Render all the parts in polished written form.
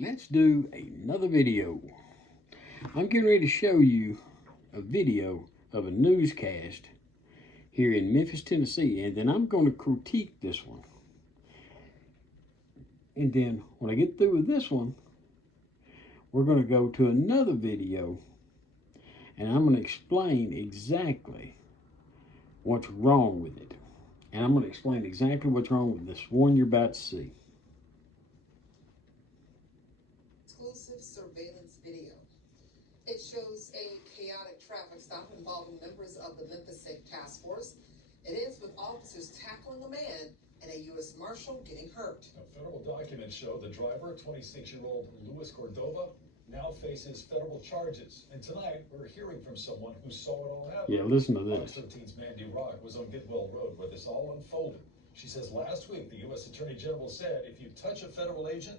Let's do another video. I'm getting ready to show you a video of a newscast here in Memphis, Tennessee, and then I'm going to critique this one. And then when I get through with this one, we're going to go to another video, and I'm going to explain exactly what's wrong with it. And I'm going to explain exactly what's wrong with this one you're about to see. Exclusive surveillance video. It shows a chaotic traffic stop involving members of the Memphis Task Force. It ends with officers tackling a man and a U.S. Marshal getting hurt. Now, federal documents show the driver, 26-year-old Luis Cordova, now faces federal charges. And tonight, we're hearing from someone who saw it all happen. Yeah, listen to this. Fox 13's Mandy Rock was on Getwell Road where this all unfolded. She says last week, the U.S. Attorney General said if you touch a federal agent,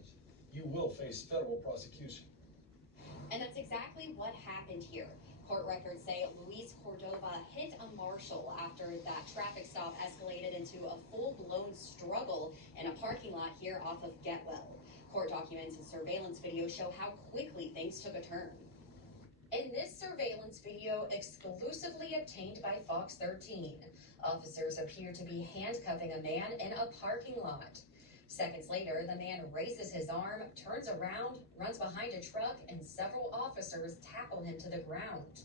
you will face federal prosecution. And that's exactly what happened here. Court records say Luis Cordova hit a marshal after that traffic stop escalated into a full-blown struggle in a parking lot here off of Getwell. Court documents and surveillance video show how quickly things took a turn. In this surveillance video, exclusively obtained by Fox 13, officers appear to be handcuffing a man in a parking lot. Seconds later, the man raises his arm, turns around, runs behind a truck, and several officers tackle him to the ground.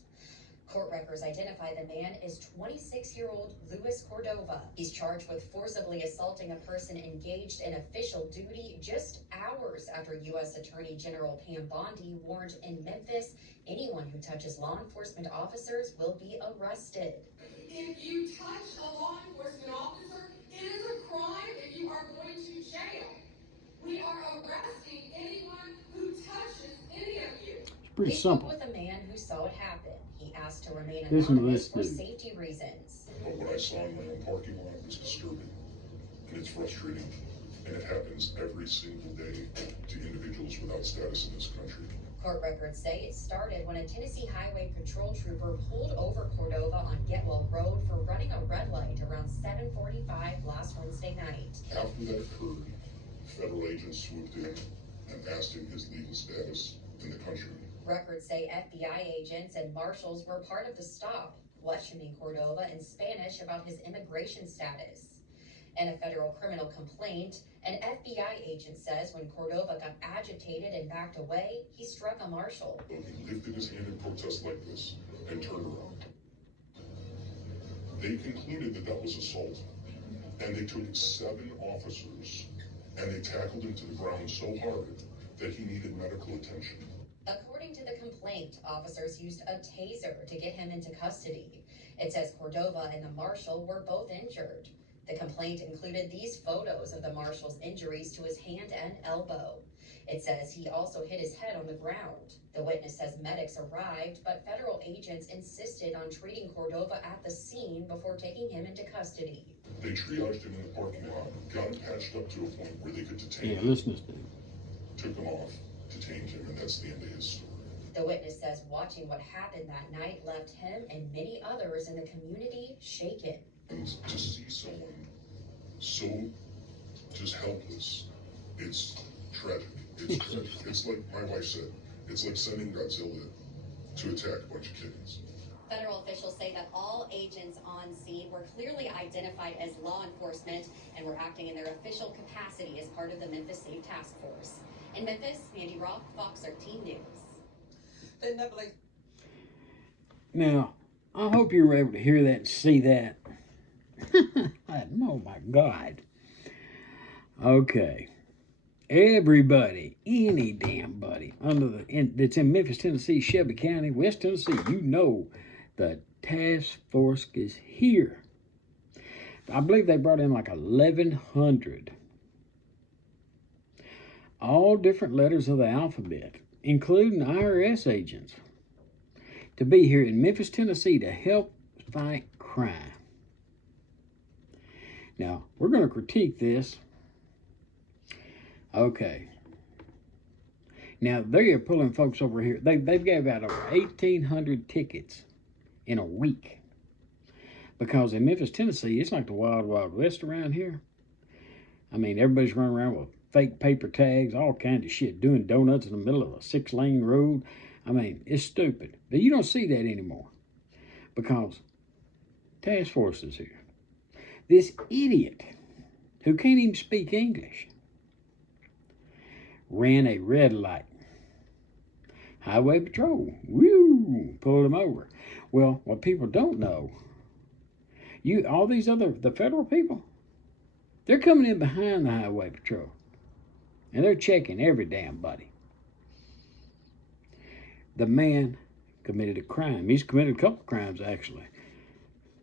Court records identify the man as 26-year-old Luis Cordova. He's charged with forcibly assaulting a person engaged in official duty just hours after U.S. Attorney General Pam Bondi warned in Memphis, anyone who touches law enforcement officers will be arrested. If you touch a law enforcement officer, it is a crime and you are going to jail. We are arresting anyone who touches any of you. It's pretty simple. With a man who saw it happen. He asked to remain Listen to anonymous this for dude. safety reasons. But what I saw in my own parking lot was disturbing, and it's frustrating, and it happens every single day to individuals without status in this country. Court records say it started when a Tennessee Highway Patrol trooper pulled over Cordova on Getwell Road for running a red light around 7:45 last Wednesday night. After that occurred, federal agents swooped in and asked him his legal status in the country. Records say FBI agents and marshals were part of the stop, questioning Cordova in Spanish about his immigration status. In a federal criminal complaint, an FBI agent says when Cordova got agitated and backed away, he struck a marshal. He lifted his hand in protest like this and turned around. They concluded that that was assault, and they took 7 officers and they tackled him to the ground so hard that he needed medical attention. According to the complaint, officers used a taser to get him into custody. It says Cordova and the marshal were both injured. The complaint included these photos of the marshal's injuries to his hand and elbow. It says he also hit his head on the ground. The witness says medics arrived, but federal agents insisted on treating Cordova at the scene before taking him into custody. They triaged him in the parking lot, got him patched up to a point where they could detain Yeah, him, listen to this. took him off, detained him, and that's the end of his story. The witness says watching what happened that night left him and many others in the community shaken. And to see someone so just helpless, it's tragic. It's tragic. It's like my wife said, it's like sending Godzilla to attack a bunch of kittens. Federal officials say that all agents on scene were clearly identified as law enforcement and were acting in their official capacity as part of the Memphis Task Force. In Memphis, Mandy Rock, Fox 13 News. Now, I hope you were able to hear that and see that. Oh my God. Okay. Everybody, any damn buddy that's in Memphis, Tennessee, Shelby County, West Tennessee, you know the task force is here. I believe they brought in like 1,100. All different letters of the alphabet, including IRS agents, to be here in Memphis, Tennessee to help fight crime. Now, we're going to critique this. Okay. Now, they are pulling folks over here. They've gave out over 1,800 tickets in a week. Because in Memphis, Tennessee, it's like the Wild Wild West around here. I mean, everybody's running around with fake paper tags, all kinds of shit, doing donuts in the middle of a 6-lane road. I mean, it's stupid. But you don't see that anymore because task force is here. This idiot who can't even speak English ran a red light. Highway patrol, woo, pulled him over. Well, what people don't know, all these the federal people, they're coming in behind the highway patrol. And they're checking every damn body. The man committed a crime. He's committed a couple of crimes, actually.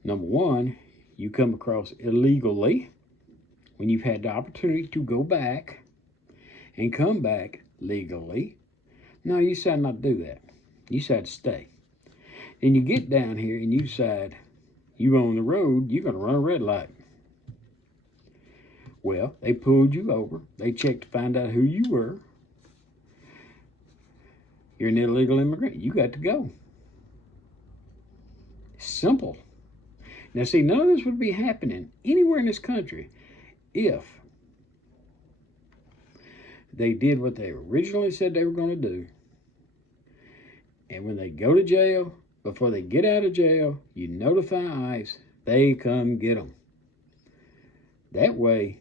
Number one, you come across illegally when you've had the opportunity to go back and come back legally. No, you decide not to do that. You decide to stay. Then you get down here and you decide you're on the road, you're going to run a red light. Well, they pulled you over. They checked to find out who you were. You're an illegal immigrant. You got to go. Simple. Now, see, none of this would be happening anywhere in this country if they did what they originally said they were going to do. And when they go to jail, before they get out of jail, you notify ICE. They come get them. That way,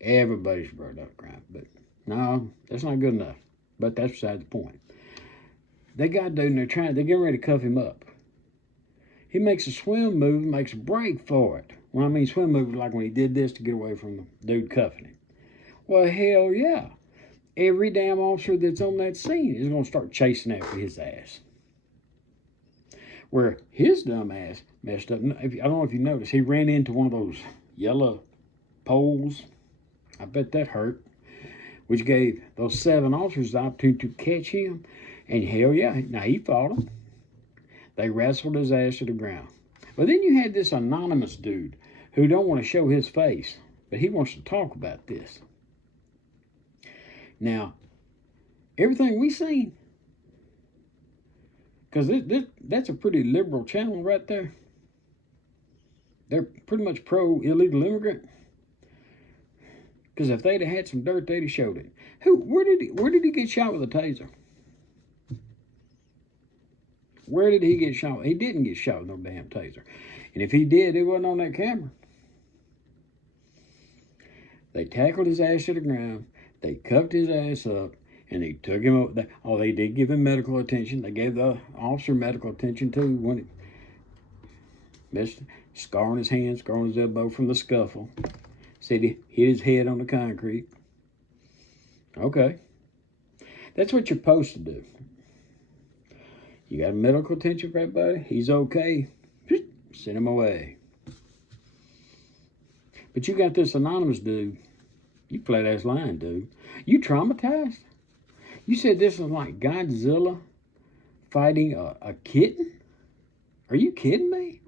everybody's brought up crime. But no, that's not good enough. But that's beside the point. They got dude and they're getting ready to cuff him up. He makes a swim move, makes a break for it. When I mean swim move, like when he did this to get away from the dude cuffing him. Well, hell yeah. Every damn officer that's on that scene is going to start chasing after his ass. Where his dumb ass messed up. I don't know if you noticed, he ran into one of those yellow poles. I bet that hurt. Which gave those 7 officers the opportunity to catch him. And hell yeah, now he fought them. They wrestled his ass to the ground. But then you had this anonymous dude who don't want to show his face, but he wants to talk about this. Now, everything we seen, because that's a pretty liberal channel right there. They're pretty much pro-illegal immigrant. Because if they'd have had some dirt, they'd have showed it. Where did he get shot with a taser? Where did he get shot? He didn't get shot with no damn taser. And if he did, it wasn't on that camera. They tackled his ass to the ground. They cuffed his ass up. And they took him over. They did give him medical attention. They gave the officer medical attention too. When it missed, scar on his hand, scar on his elbow from the scuffle. Said he hit his head on the concrete. Okay. That's what you're supposed to do. You got medical attention for that buddy? He's okay. Send him away. But you got this anonymous dude. You flat ass lying, dude. You traumatized? You said this was like Godzilla fighting a kitten? Are you kidding me?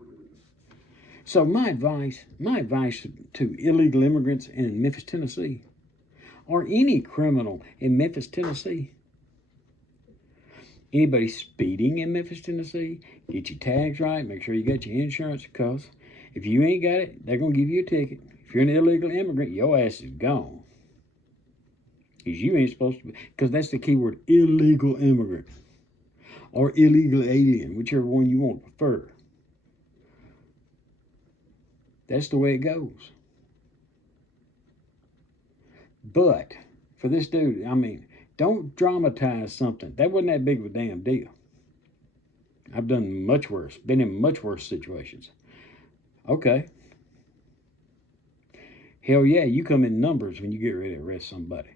So my advice to illegal immigrants in Memphis, Tennessee, or any criminal in Memphis, Tennessee, anybody speeding in Memphis, Tennessee, get your tags right, make sure you got your insurance, because if you ain't got it, they're going to give you a ticket. If you're an illegal immigrant, your ass is gone. Because you ain't supposed to be, because that's the key word, illegal immigrant. Or illegal alien, whichever one you want to prefer. That's the way it goes. But, for this dude, I mean, don't dramatize something. That wasn't that big of a damn deal. I've done much worse, been in much worse situations. Okay. Hell yeah, you come in numbers when you get ready to arrest somebody.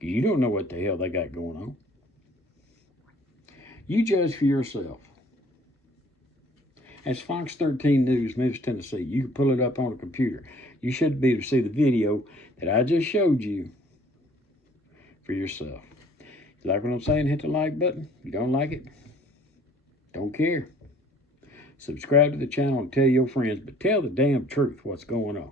You don't know what the hell they got going on. You judge for yourself. That's Fox 13 News, Memphis, Tennessee. You can pull it up on a computer. You should be able to see the video that I just showed you for yourself. You like what I'm saying? Hit the like button. You don't like it? Don't care. Subscribe to the channel and tell your friends, but tell the damn truth what's going on.